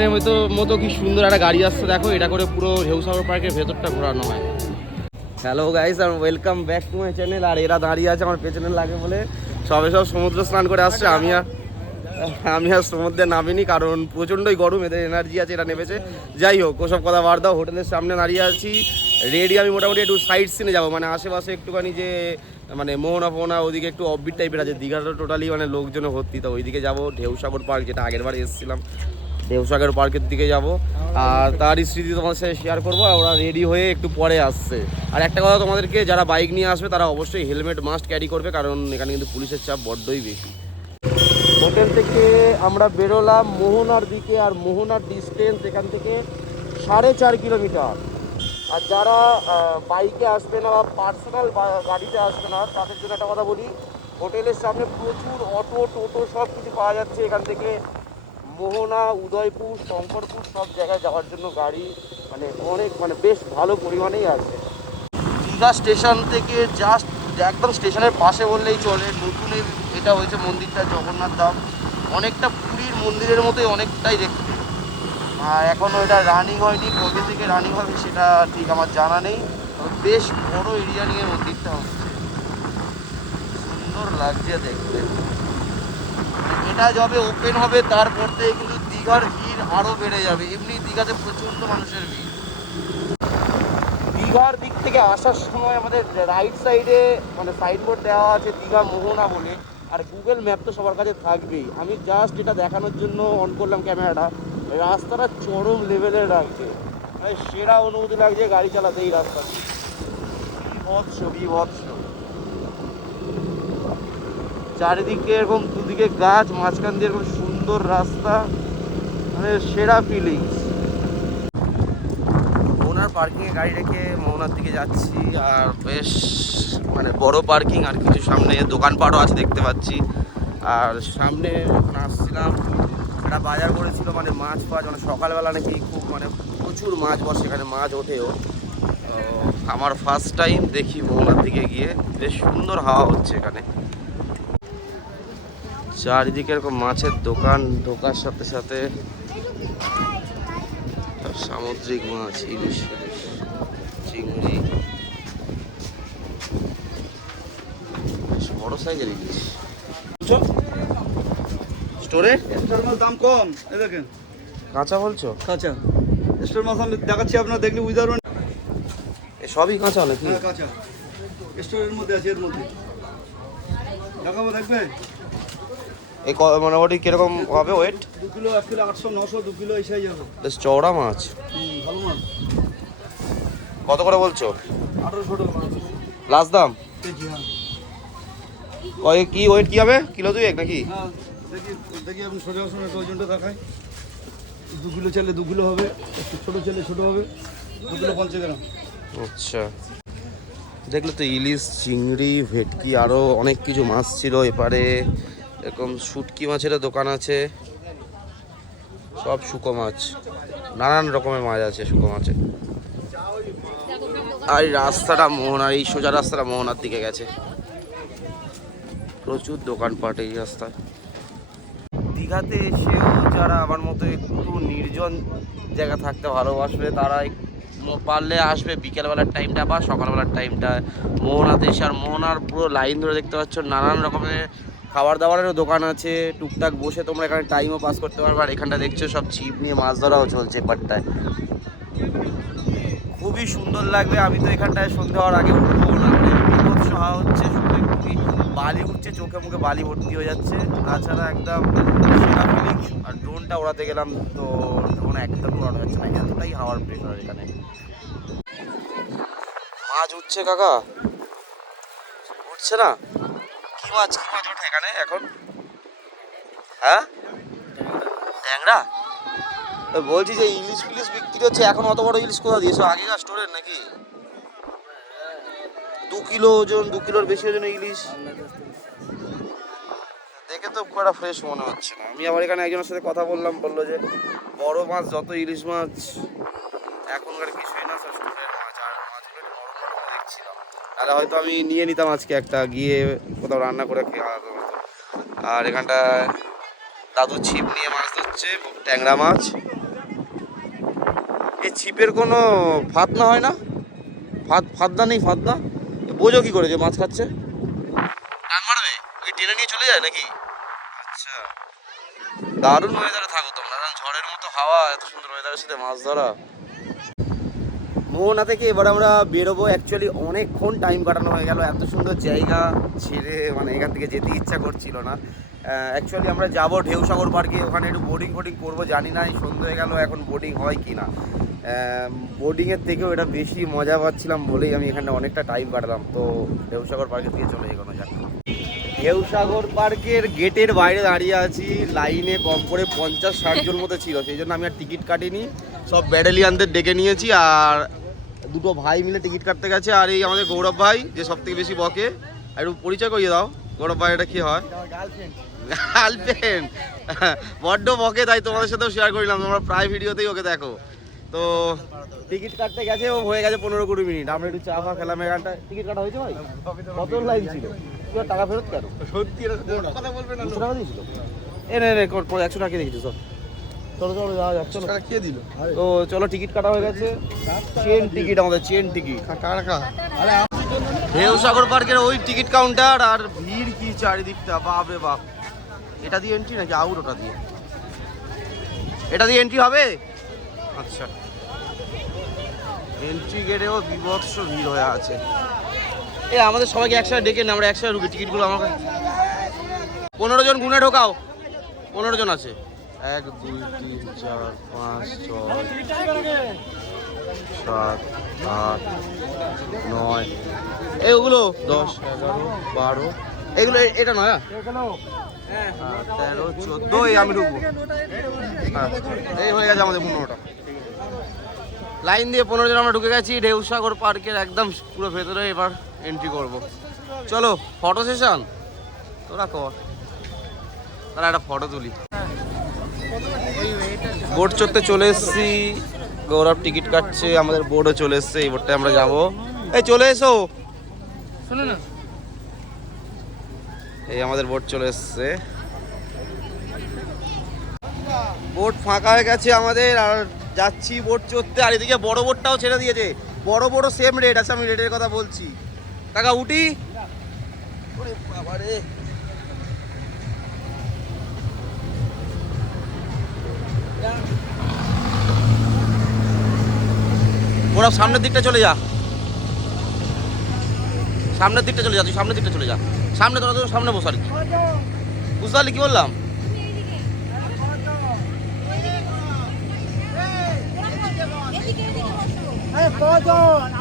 ট্রেনের মতো মতো কি সুন্দর একটা গাড়ি আসছে দেখো, এটা করে পুরো ঢেউসাগর পার্কের ভেতরটা ঘোরানো হয়। Hello guys R welcome back to my channel আর এরা দাঁড়িয়ে আছে আমার পেছনে লাগে বলে। সবে সব সমুদ্র স্নান করে আসছে, আমি আর আমি আর সমুদ্রে নামিনি, কারণ প্রচণ্ডই গরম, এদের এনার্জি আছে এটা নেমেছে। যাই হোক, ওসব কথা বার দাও, হোটেলের সামনে দাঁড়িয়ে আছি। রেডি আমি মোটামুটি একটু সাইড সিনে যাব মানে আশেপাশে একটুখানি যে মানে মোহনা ফোহনা, ওদিকে একটু অফবিট টাইপের আছে। দীঘাটা টোটালি মানে লোকজনে ভর্তি, তো ওইদিকে যাব ঢেউসাগর পার্ক, যেটা আগের বার এসেছিলাম। ঢেউসাগর পার্কের দিকে যাব। আর তারই স্মৃতি তোমাদের সাথে শেয়ার করব, আর ওরা রেডি হয়ে একটু পরে আসছে। আর একটা কথা তোমাদেরকে, যারা বাইক নিয়ে আসবে, তারা অবশ্যই হেলমেট মাস্ট ক্যারি করবে, কারণ এখানে কিন্তু পুলিশের চাপ বড্ডই বেশি। হোটেল থেকে আমরা বেরোলাম মোহনার দিকে, আর মোহনার ডিস্টেন্স এখান থেকে সাড়ে চার কিলোমিটার। আর যারা বাইকে আসবে না বা পার্সোনাল গাড়িতে আসবে না, তাদের জন্য একটা কথা বলি, হোটেলের সামনে প্রচুর অটো, টোটো সব কিছু পাওয়া যাচ্ছে এখান থেকে। মোহনা, উদয়পুর, শঙ্করপুর সব জায়গায় যাওয়ার জন্য গাড়ি মানে অনেক মানে বেশ ভালো পরিমাণেই আছে। দীঘা স্টেশন থেকে জাস্ট একদম স্টেশনের পাশে বললেই চলে, নতুন এটা হয়েছে মন্দিরটা, জগন্নাথ ধাম। অনেকটা পুরীর মন্দিরের মতোই অনেকটাই দেখতে। আর এখনও এটা রানিং হয়নি, কবে থেকে রানিং হবে সেটা ঠিক আমার জানা নেই। বেশ বড় এরিয়া নিয়ে মন্দিরটা হচ্ছে। সুন্দর লাগছে দেখতে। এটা যবে ওপেন হবে, তারপর থেকে কিন্তু দীঘার ভিড় আরও বেড়ে যাবে। এমনি দীঘাতে প্রচণ্ড মানুষের ভিড়। দীঘার দিক থেকে আসার সময় আমাদের রাইট সাইডে মানে সাইনবোর্ড দেওয়া আছে দীঘা মোহনা বলে, আর গুগল ম্যাপ তো সবার কাছে থাকবেই। আমি জাস্ট এটা দেখানোর জন্য অন করলাম ক্যামেরাটা। রাস্তাটা চরম লেভেলের লাগছে। মানে সেরা অনুভূতি লাগছে গাড়ি চালাতে এই রাস্তা বিভৎস বিভৎস চারিদিকে এরকম দুদিকে গাছ, মাঝখান দিয়ে এরকম সুন্দর রাস্তা মানে সেরা ফিলিংস মোহনার পার্কিংয়ে গাড়ি রেখে মোহনার দিকে যাচ্ছি, আর বেশ মানে বড় পার্কিং আর কিছু সামনে দোকানপাটও আছে দেখতে পাচ্ছি। আর সামনে যখন আসছিলাম, একটা বাজার করেছিল মানে মাছ ফাছ মানে সকালবেলা নাকি খুব মানে প্রচুর মাছ বসে, এখানে মাছ ওঠেও। আমার ফার্স্ট টাইম দেখি মোহনার দিকে গিয়ে, বেশ সুন্দর হাওয়া হচ্ছে এখানে। চারিদিকে এরকম মাছের দোকান ঢোকার সাথে সাথে সামুদ্রিক মাছ ইলিশ ফিলিশ চিংড়ি। বড় সাইজের ইলিশ। স্টোরে? দাম কম দেখেন। কাঁচা বলছো? কাঁচা। স্টোর মাছ আমি দেখাচ্ছি আপনারা দেখলে বুঝতে পারবেন। এ সবই কাঁচা নাকি? হ্যাঁ কাঁচা। স্টোরের মধ্যে আছে এর মধ্যে। দেখাবো দেখবে? এই মোটামুটি কীরকম হবে ওয়েট দু কিলো এক কিলো আটশো নশো দু কিলো এই সাইজ বেশ চওড়া মাছ। ভালো মাছ। কত করে বলছো? আঠারোশো টাকা লাস্ট দাম? হ্যাঁ। কয় কি ওয়েট কি হবে? কিলো দুই এক নাকি? হ্যাঁ দেখি দেখি আপনি সোজা একটু ওজনটা দেখায় দু কিলো চাইলে দু কিলো হবে একটু ছোটো চাইলে ছোটো হবে। দু কিলো পঞ্চাশ গ্রাম। আচ্ছা। দেখলে তো ইলিশ চিংড়ি ভেটকি আরও অনেক কিছু মাছ ছিল এপারে। এরকম শুটকি মাছেরও দোকান আছে। সব শুকো মাছ। নানান রকমের মাছ আছে শুকো মাছে। আর রাস্তাটা মোহনার এই সোজা রাস্তাটা মোহনার দিকে গেছে। প্রচুর দোকানপাট এই রাস্তায়। দীঘাতে এসেও যারা আমার মতো একটু নির্জন জায়গা থাকতে ভালোবাসবে, তারা পারলে আসবে বিকেলবেলার টাইমটা বা সকালবেলার টাইমটা মোহনাতে এসে আর মোহনার পুরো লাইন ধরে দেখতে পাচ্ছ, নানান রকমের খাবার দাবারেরও দোকান আছে, টুকটাক বসে তোমরা এখানে টাইমও পাস করতে পারবে, আর এখানটা দেখছ সব ছিপ নিয়ে মাছ ধরাও চলছে এপারটায়। খুবই সুন্দর লাগবে, আমি তো এখানটায় সন্ধে হওয়ার আগে উঠবো না। মানে হাওয়া হচ্ছে একটুখানি বালি উঠছে, চোখে মুখে বালি ভর্তি হয়ে যাচ্ছে। তাছাড়া একদম আর ড্রোনটা ওড়াতে গেলাম তো ড্রোন একদম উড়ানো যাচ্ছে না, এতটাই হাওয়ার প্রেশার এখানে। মাছ উঠছে কাকা? উঠছে না? কি মাছ কি মাছ ওঠে এখন? হ্যাঁ? ট্যাংরা? তো বলছি যে ইলিশ ফিলিশ বিক্রি হচ্ছে, এখন অত বড় ইলিশ কোথা দিয়েছ আগেকার স্টোরের নাকি? দু কিলো ওজন, দু কিলোর বেশি ওজন ইলিশ? দেখে তো একটা ফ্রেশ মনে হচ্ছে না। আমি আবার এখানে একজনের সাথে কথা বললাম, বলল যে বড় মাছ, যত ইলিশ মাছ, এখনকার কিছুই না সব স্টোরের মাছ আর মাছগুলো একটু নরম নরম দেখছিলাম তাহলে হয়তো আমি নিয়ে নিতাম আজকে একটা গিয়ে কোথাও রান্না করে খেয়ে আলাদা আর এখানটা দাদু ছিপ নিয়ে মাছ ধরছে ট্যাংরা মাছ। এই ছিপের কোনো ফাতনা হয় না? ফাত ফাতনা নেই ফাতনা? বোঝো কি করে যে মাছ খাচ্ছে? টান মারবে? ওই টেনে নিয়ে চলে যায় নাকি? আচ্ছা। দারুণ ওয়েদারে থাকো তোমরা। ঝড়ের মতো হাওয়া এত সুন্দর ওয়েদারের সাথে মাছ ধরা। মোহনা থেকে এবার আমরা বেরোবো। অ্যাকচুয়ালি অনেকক্ষণ টাইম কাটানো হয়ে গেল। এত সুন্দর জায়গা ছেড়ে মানে এখান থেকে যেতে ইচ্ছা করছিল না। অ্যাকচুয়ালি আমরা যাব ঢেউসাগর পার্কে ওখানে একটু বোটিং ফোটিং করব, জানি না এই সন্ধ্যে হয়ে গেল, এখন বোটিং হয় কি না বোটিংয়ের থেকেও এটা বেশি মজা পাচ্ছিলাম বলেই আমি এখানে অনেকটা টাইম কাটালাম। তো ঢেউসাগর পার্কের দিকে চলে এগোনো যাক। ঢেউসাগর পার্কের গেটের বাইরে দাঁড়িয়ে আছি। লাইনে কম করে পঞ্চাশ, ষাট জন মতো ছিল। সেই জন্য আমি আর টিকিট কাটিনি। সব ব্যাটালিয়ানদের ডেকে নিয়েছি। আর দুটো ভাই মিলে টিকিট কাটতে গেছে আর এই আমাদের গৌরব ভাই যে সব থেকে বেশি বকে। আর একটু পরিচয় করিয়ে দাও গৌরব ভাই এটা কি হয়? গার্লফ্রেন্ড বড্ড বকে তাই তোমাদের সাথেও শেয়ার করিলাম তোমরা প্রায় ভিডিওতেই ওকে দেখো। তো টিকিট কাটতে গেছে ও হয়ে গেছে পনেরো কুড়ি মিনিট। আমরা একটু চা ফা খেলাম এখানটা টিকিট কাটা হয়েছে ভাই? কত লাইন ছিল? টাকা ফেরত কেন? সত্যি কথা বলবে না। টাকা দিয়েছিল। একশো টাকা দেখেছি সব চলো চলো যাওয়া যাক চলো। কে দিল? তো চলো টিকিট কাটা হয়ে গেছে। চেন টিকিট আমাদের চেন টিকিট ঢেউ সাগর পার্কের ওই টিকিট কাউন্টার আর ভিড় কি চারিদিকটা বাপ রে বাপ। এটা দিয়ে এন্ট্রি নাকি আউট ওটা দিয়ে? এটা দিয়ে এন্ট্রি হবে? আচ্ছা। এন্ট্রি গেটেও বিভৎস ভিড় হয়ে আছে। এ আমাদের সবাইকে একসাথে ডেকে না আমরা একসাথে ঢুকি টিকিটগুলো আমাকে। পনেরো জন গুনে ঢোকাও। পনেরো জন আছে। এক দুই তিন চার পাঁচ ছয় সাত আট নয়। এই ওগুলো দশ এগারো বারো। এগুলো এটা নয় হ্যাঁ? তেরো চোদ্দ এই আমি ঢুকবো। হ্যাঁ, এই হয়ে গেছে আমাদের পনেরোটা। লাইন দিয়ে পনেরো জন আমরা ঢুকে গেছি ঢেউসাগর পার্কের একদম পুরো ভেতরে এবার এন্ট্রি করব। চলো ফটো সেশন তোরা কর। তারা একটা ফটো তুলি। বোট চড়তে চলে এসেছি। গৌরব টিকিট কাটছে আমাদের বোর্ডও চলে এসছে এই বোটটায় আমরা যাব। এই চলে এসো। শোনো না। এই আমাদের বোট চলে এসছে। বোট ফাঁকা হয়ে গেছে আমাদের আর যাচ্ছি বোট চড়তে। আর এদিকে বড় বোটটাও ছেড়ে দিয়েছে। বড় বড় সেম রেট আছে আমি রেটের কথা বলছি। কাকা উঠি। ওরে সামনের দিকটা চলে যা। সামনের দিকটা চলে যা, তুই সামনের দিকটা চলে যা। সামনে তোরা তো সামনে বস আর কি বুঝতে পারলি কি বললাম?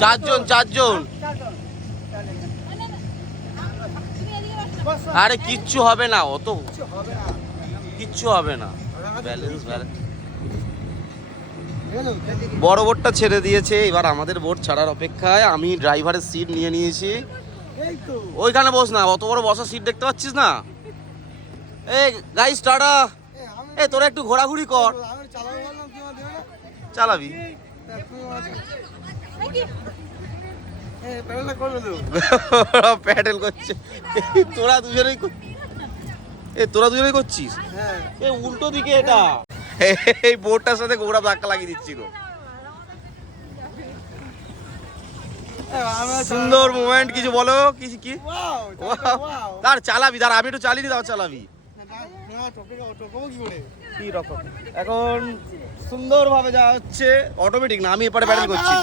চারজন চারজন। আরে কিচ্ছু হবে না, অত কিচ্ছু হবে না। Balance balance. বড় বোটটা ছেড়ে দিয়েছে, এবার আমাদের বোট ছাড়ার অপেক্ষায় আমি ড্রাইভারের সিট নিয়ে নিয়েছি। ওইখানে বস না, অত বড় বসার সিট দেখতে পাচ্ছিস না? এ গাইস টাটা। এ, তোরা একটু ঘোরাঘুরি কর। চালাবো। প্যাডেল করছে। তোরা দুজনেই এ, তোরা দুজনেই করছিস? এ, উল্টো দিকে এটা। এই বোর্ডটার সাথে গৌড়া ধাক্কা লাগিয়ে দিচ্ছিল। সুন্দর মোমেন্ট কিছু বলো? কি? কি তার চালাবি তার আমি একটু চালিয়ে দিই তাও চালাবি। কি রকম? এখন সুন্দরভাবে যাওয়া হচ্ছে অটোমেটিক না আমি এপারে প্যাডেল করছি।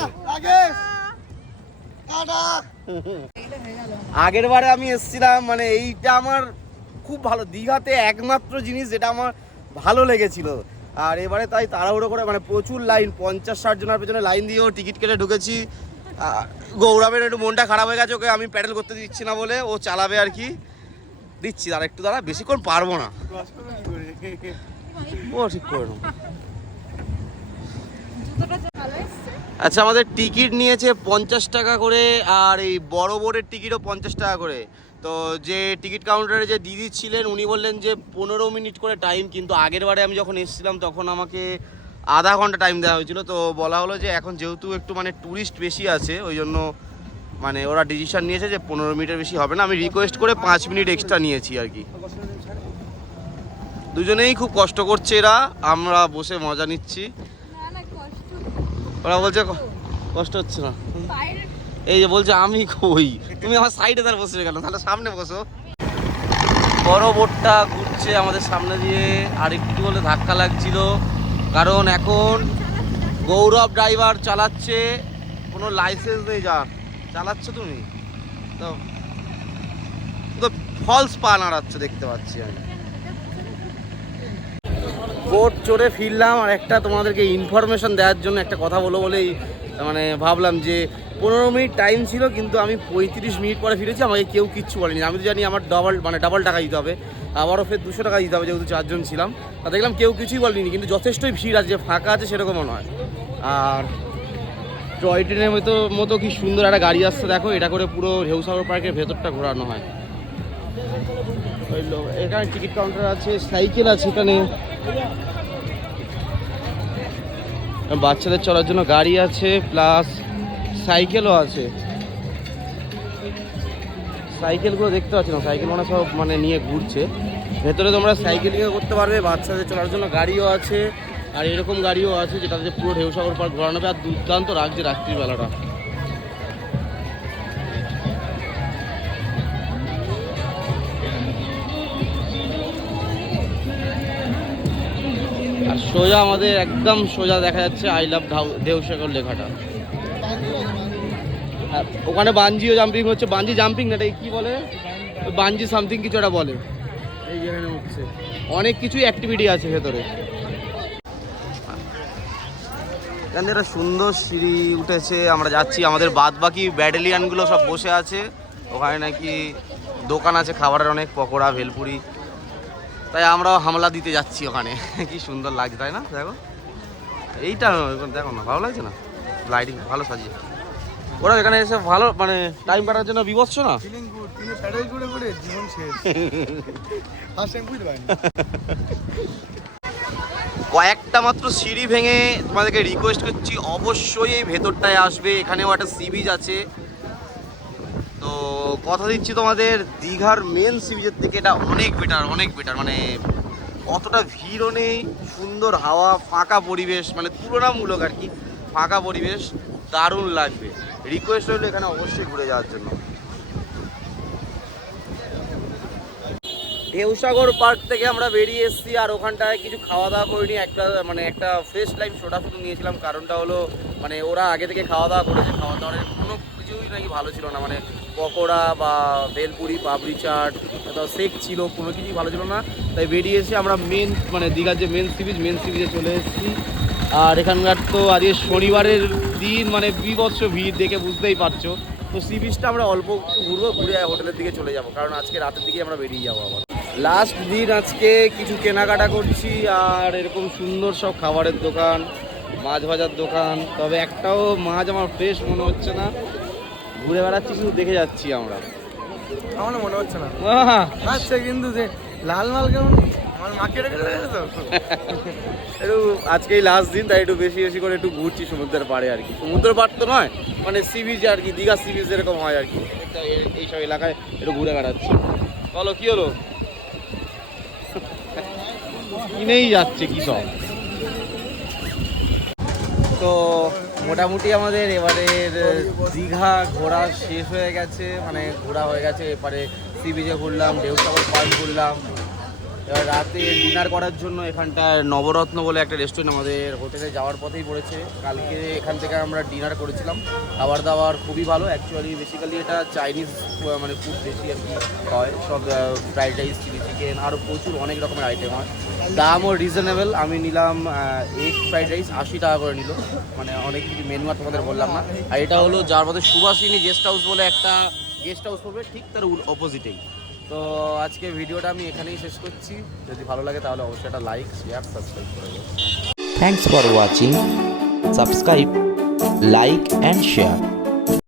আগের বারে আমি এসেছিলাম মানে এইটা আমার খুব ভালো দীঘাতে একমাত্র জিনিস যেটা আমার ভালো লেগেছিল। আর এবারে তাই তাড়াহুড়ো করে মানে প্রচুর লাইন, পঞ্চাশ ষাট জনের পেছনে লাইন দিয়েও টিকিট কেটে ঢুকেছি। গৌরবের একটু মনটা খারাপ হয়ে গেছে, ওকে আমি প্যাডেল করতে দিচ্ছি না বলে ও চালাবে আর কি। দিচ্ছি, আর একটু দাঁড়া, বেশিক্ষণ পারব না। ও ঠিক করে আচ্ছা আমাদের টিকিট নিয়েছে পঞ্চাশ টাকা করে, আর এই বড় বোর্ডের টিকিটও পঞ্চাশ টাকা করে। তো যে টিকিট কাউন্টারে যে দিদি ছিলেন উনি বললেন যে পনেরো মিনিট করে টাইম কিন্তু আগের বারে আমি যখন এসেছিলাম তখন আমাকে আধা ঘণ্টা টাইম দেওয়া হয়েছিল। তো বলা হলো যে এখন যেহেতু একটু মানে ট্যুরিস্ট বেশি আছে ওই জন্য মানে ওরা ডিসিশন নিয়েছে যে পনেরো মিনিটের বেশি হবে না। আমি রিকোয়েস্ট করে পাঁচ মিনিট এক্সট্রা নিয়েছি আর কি। দুজনেই খুব কষ্ট করছে এরা। আমরা বসে মজা নিচ্ছি। ওরা বলছে কষ্ট হচ্ছে না। এই যে বলছে, আমি কই? তুমি আমার সাইডে তার বসে গেল, তাহলে সামনে বসো। বড় বোটটা ঘুরছে আমাদের সামনে দিয়ে, আর একটু হলে ধাক্কা লাগছিল। কারণ এখন গৌরব ড্রাইভার চালাচ্ছে, কোনো লাইসেন্স নেই যার। চালাচ্ছ তুমি? তো তো ফলস পা নাড়াচ্ছে দেখতে পাচ্ছি আমি। বোট চড়ে ফিরলাম, আর একটা তোমাদেরকে ইনফরমেশন দেওয়ার জন্য একটা কথা বলো বলেই মানে ভাবলাম যে পনেরো মিনিট টাইম ছিল, কিন্তু আমি পঁয়ত্রিশ মিনিট পরে ফিরেছি, আমাকে কেউ কিচ্ছু বলেনি। আমি তো জানি আমার ডবল মানে ডাবল টাকা দিতে হবে। আবারও ফের দুশো টাকা দিতে হবে, যেহেতু চারজন ছিলাম। তা দেখলাম কেউ কিছুই বলেনি, কিন্তু যথেষ্টই ভিড় আছে ফাঁকা আছে সেরকমও নয়। আর টয় ট্রেনের মতো মতো কি সুন্দর একটা গাড়ি আসছে, দেখো, এটা করে পুরো ঢেউসাগর পার্কের ভেতরটা ঘোরানো হয়। এখানে টিকিট কাউন্টার আছে সাইকেল আছে এখানে। বাচ্চাদের চলার জন্য গাড়ি আছে প্লাস সাইকেলও আছে। সাইকেলগুলো দেখতে পাচ্ছি না, সাইকেল মানে সব মানে নিয়ে ঘুরছে। ভেতরে তোমরা সাইকেলিং করতে পারবে, বাচ্চাদের চলার জন্য গাড়িও আছে, আর এরকম গাড়িও আছে যেটাতে পুরো ঢেউসাগর পার্ক ঘোরানো হবে, আর দুর্দান্ত রাখছে রাত্রিবেলাটা। আর সোজা আমাদের একদম সোজা দেখা যাচ্ছে আই লাভ ঢেউসাগর লেখাটা। ওখানে বাঞ্জিও জাম্পিং হচ্ছে বাঞ্জি জাম্পিং না এটা কি বলে? বাঞ্জি সামথিং কিছু একটা বলে। এই যেখানে হচ্ছে অনেক কিছুই অ্যাক্টিভিটি আছে ভেতরে। এখান থেকে একটা সুন্দর সিঁড়ি উঠেছে আমরা যাচ্ছি। আমাদের বাদ বাকি ব্যাটালিয়ানগুলো সব বসে আছে। ওখানে নাকি দোকান আছে খাবারের অনেক পকোড়া ভেলপুরি। তাই আমরাও হামলা দিতে যাচ্ছি ওখানে। কি সুন্দর লাগছে তাই না? দেখো। এইটা দেখো না ভালো লাগছে না? লাইটিং ভালো সাজিয়ে ওরা এখানে এসে ভালো মানে টাইম কাটার জন্য বিবস্ত না? ফিলিং গুড তিনি প্যাডেল করে করে জীবন শেষ। ফার্স্ট টাইম বুঝতে পারিনি। কয়েকটা মাত্র সিঁড়ি ভেঙে তোমাদেরকে রিকোয়েস্ট করছি অবশ্যই এই ভেতরটায় আসবে এখানেও একটা সি বিচ আছে। তো কথা দিচ্ছি তোমাদের দীঘার মেন সি বিচের থেকে এটা অনেক বেটার অনেক বেটার মানে অতটা ভিড়ও নেই সুন্দর হাওয়া ফাঁকা পরিবেশ মানে তুলনামূলক আর কি ফাঁকা পরিবেশ দারুণ লাগবে। রিকোয়েস্ট হলো এখানে অবশ্যই ঘুরে যাওয়ার জন্য। ঢেউসাগর পার্ক থেকে আমরা বেরিয়ে এসেছি আর ওখানটায় কিছু খাওয়া দাওয়া করিনি একটা মানে একটা ফ্রেশ লাইম সোডা শুধু নিয়েছিলাম। কারণটা হলো মানে ওরা আগে থেকে খাওয়া দাওয়া করেছে খাওয়া দাওয়ার কোনো কিছুই নাকি ভালো ছিল না। মানে পকোড়া বা ভেলপুরি পাপড়ি চাট অথবা শেক ছিল, কোনো কিছুই ভালো ছিল না। তাই বেরিয়ে এসে আমরা মেন মানে দীঘার যে main sea beach main sea বিচে চলে এসেছি। আর এখানকার তো আজকে শনিবারের দিন মানে বিভৎস ভিড় দেখে বুঝতেই পারছ। তো সি বিচটা আমরা অল্প একটু ঘুরবো ঘুরে হোটেলের দিকে চলে যাব কারণ আজকে রাতের দিকে আমরা বেরিয়ে যাব আবার। লাস্ট দিন আজকে কিছু কেনাকাটা করছি আর এরকম সুন্দর সব খাবারের দোকান মাছ ভাজার দোকান তবে একটাও মাছ আমার ফ্রেশ মনে হচ্ছে না। ঘুরে বেড়াচ্ছি শুধু দেখে যাচ্ছি আমরা। আমার মনে হচ্ছে না! আচ্ছা কিন্তু যে লাল মাল কেমন? একটু আজকেই লাস্ট দিন, তাই একটু বেশি বেশি করে একটু ঘুরছি সমুদ্রের পাড়ে আর কি। সমুদ্র পাড় তো নয় মানে সি বিচ আর কি দীঘা সি বিচ এরকম হয় আর কি। এইসব এলাকায় একটু ঘুরে বেড়াচ্ছি। বলো, কি হলো? কিনেই যাচ্ছে কি সব? তো মোটামুটি আমাদের এবারের দীঘা ঘোরা শেষ হয়ে গেছে মানে ঘোরা হয়ে গেছে, এবারে সি বিচে ঘুরলাম ঢেউসাগর পার্ক ঘুরলাম। এবার রাতে ডিনার করার জন্য এখানটায় নবরত্ন বলে একটা রেস্টুরেন্ট আমাদের হোটেলে যাওয়ার পথেই পড়েছে। কালকে এখান থেকে আমরা ডিনার করেছিলাম। খাবার দাবার খুবই ভালো। অ্যাকচুয়ালি বেসিক্যালি এটা চাইনিজ মানে ফুড বেশি আর কি হয়। সব ফ্রাইড রাইস চিলি চিকেন আরও প্রচুর অনেক রকমের আইটেম হয়। দামও রিজনেবল আমি নিলাম এগ ফ্রাইড রাইস আশি টাকা করে নিল। মানে অনেক কিছু মেনু আর তোমাদের বললাম না। আর এটা হলো যার মধ্যে সুভাষিনী গেস্ট হাউস বলে একটা গেস্ট হাউস পড়বে। ঠিক তার অপোজিটেই তো আজকে ভিডিওটা আমি এখানেই শেষ করছি। যদি ভালো লাগে তাহলে অবশ্যই একটা লাইক শেয়ার সাবস্ক্রাইব করে দেবো thanks for watching subscribe like and share.